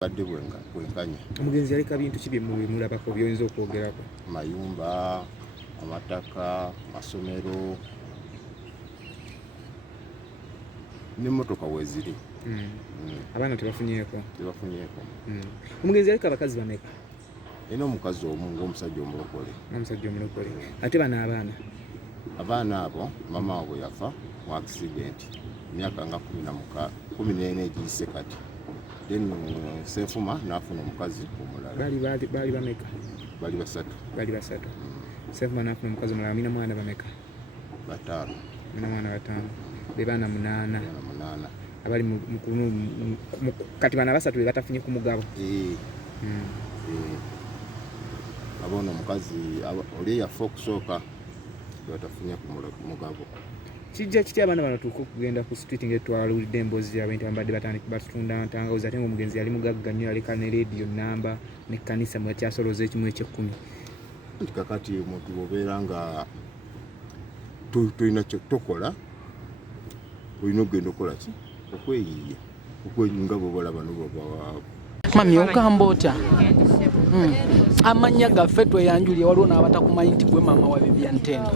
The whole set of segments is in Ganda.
badde bwenkanya. Omugenzi yaleka bintu ki bye mulabako by'oyinza okwogerako? Mayumba, amataka, masomero n'emmotoka weeziri. Abaana tebafunyeeko? Tebafunyeeko. Omugenzi yaleka abakazi bameka? Ena omukazi omu ng'omusajja omulokole. Omusajja omulokole. Ate bano abaana? Abaana abo mama waabwe yafa mu accident emyaka nga 14 egiyise kati. Then Ssenfuma n'afuna omukazi omulala. Baali bameka? Bali basatu. Bali basatu. Ssenfuma n'afuna omukazi omulala. Alina mwana bameka? Bataano. Alina mwana bataano. Be baana 8. Abali kati bana basatu be batafunye ku mugabo. Abona omukazi oli yafa okusooka batafunye ku mugabo. Kijja kitya abaana bano tuuka okugenda ku street ng'etwalulidde emboozi y'abantu abadde batunda ntangawuzi ate ng'omugenzi yali mugagga nnyo yaleka ne leediyo namba n'ekkanisa mwe yakyasoloza ekimu eky'ekkumi. Nti kakati omuntu bw'obeera nga tolina kye tokola olina okugenda okukola ki okweyiiya nga bw'obalaba n'obwabawaabu. Mami ogamba otya? Amannya gaffe tweyanjulye waliwo n'abatakumanyi nti gwe maama wa Vivian Ntendo.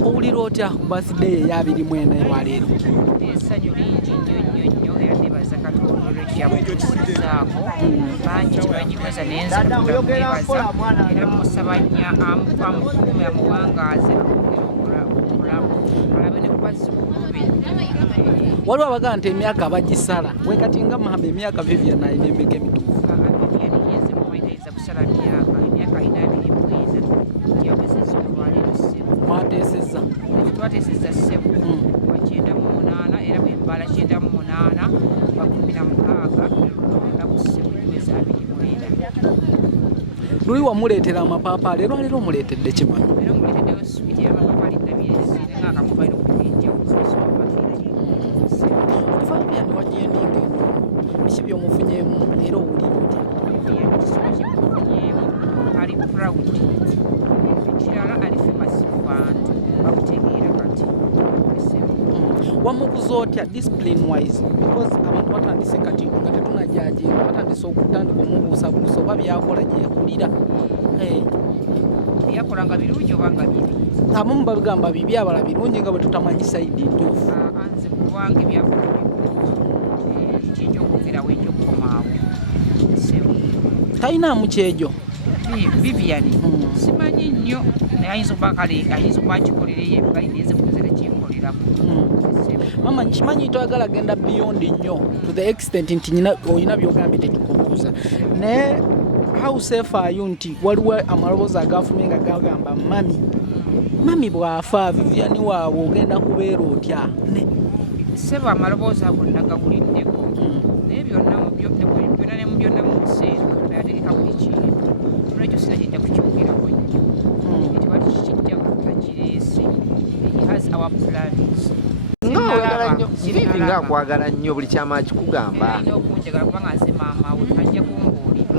Owulira otya ku birthday eya 24 olwaleero? Essanyu lingi nnyo era nebaza Katonda olw'ekyabutuusizaako bangi tebanyibaza naye nze mwebaza era musaba nnyo amukuume amuwangaaze obulamu alabe ne ku bazzukulu be. Waliwo abagamba nti emyaka abagisala bwe kati nga mama emyaka Vivian alina emeka emituufu? Vivian yenze mumanyiriza kusala emyaka alina 29 yawezezza olwaleero ssebo. Mwateesezza? Twateesezza ssebo wa 98 era bwe mbala 98 ba 16 olulonda ku ssebo giweza 29. Luli wamuleetera amapaapaali olwaleero omuleetedde kimanyi? Era omuleeteddeyo suwiti y'amapaapaali nnabyezi nga akamuvaire okugenja okusosoba Vivian wagyeninga biki by'omufunyeemu era owulira otya? Ekisomo kyemufunyeemu ali proud. Ekirala ali famous bantu bakutegeera kati. Wamubuza otya discipline wise because abantu batandise kati nga tetunajaajira batandise okutandika omubuusabuusa oba byakola gye yakulira. Byakolanga birungi oba nga bibi? Abamu bagamba bibi abala birungi nga bwe tutamanyi sayidi ntuufu. Nze kubanga ebyakola ekyokwogerawo ekyokukomaawo. Talinaamu kyegyo? Vivian simanyi nnyo naye ayinza okuba nkikolereyo ebigalideze kuzera kyenkolerako. Mama nkimanyi toyagala genda beyond nnyo to the extent nti olina byogambye tetukubuuza naye how safe are you nti waliwo amaloboozi agafumye nga gagamba mami bw'afa Vivian waabwe ogenda kubeera otya? Sebo amaloboozi ago nagawuliddeko naye byonna ne mu byonna mu nseera yategeka buli kintu olwekyo sina kyejja kukyogerako nnyo tewali kikijja kukireese has our plans. Vivi ng'akwagala nnyo buli kyama akikugamba. Alina okunjagala kubanga nze maama we tajja kumbuulira.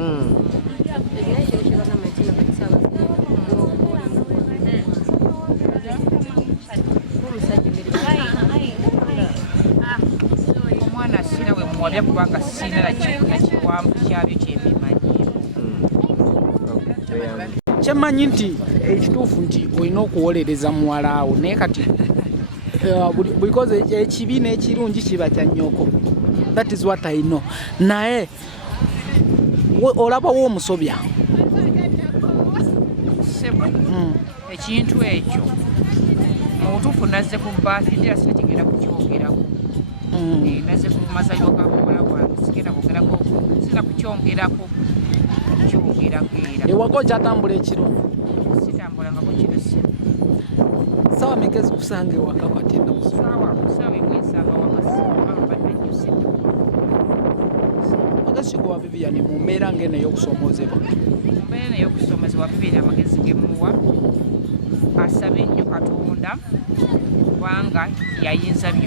Omwana sina we muwabya kubanga sina na kiwambu kyabyo kyembimanyiimu. Kyemmanyi nti ekituufu nti olina okuwolereza muwala wo naye kati because ekibi n'ekirungi kiba kya nnyoko. That is what I know. Naye olabawo omusobya? Sebo ekintu ekyo mu butuufu nazze ku baafidde era sina kigenda kukyogerako. Nazze ku mazaliro ga muwala wange sigenda kwogerako sina kukyongerako kukyogerako era. Ewaka okyatambula ekiro? Sitambulangako kiro Sebo. Sawa meka ezikusanga ewaka kwate ennaku? Saawa emwe nsanga waka Sebo badde nnyo Sebo. Magezi ki wa Vivian mu mbeera ng'eno ey'okusomoozebwa? Mu mbeera ey'okusoomozebwa Vivian amagezi ge muwa asaba ennyo Katonda kubanga yayinza byonna.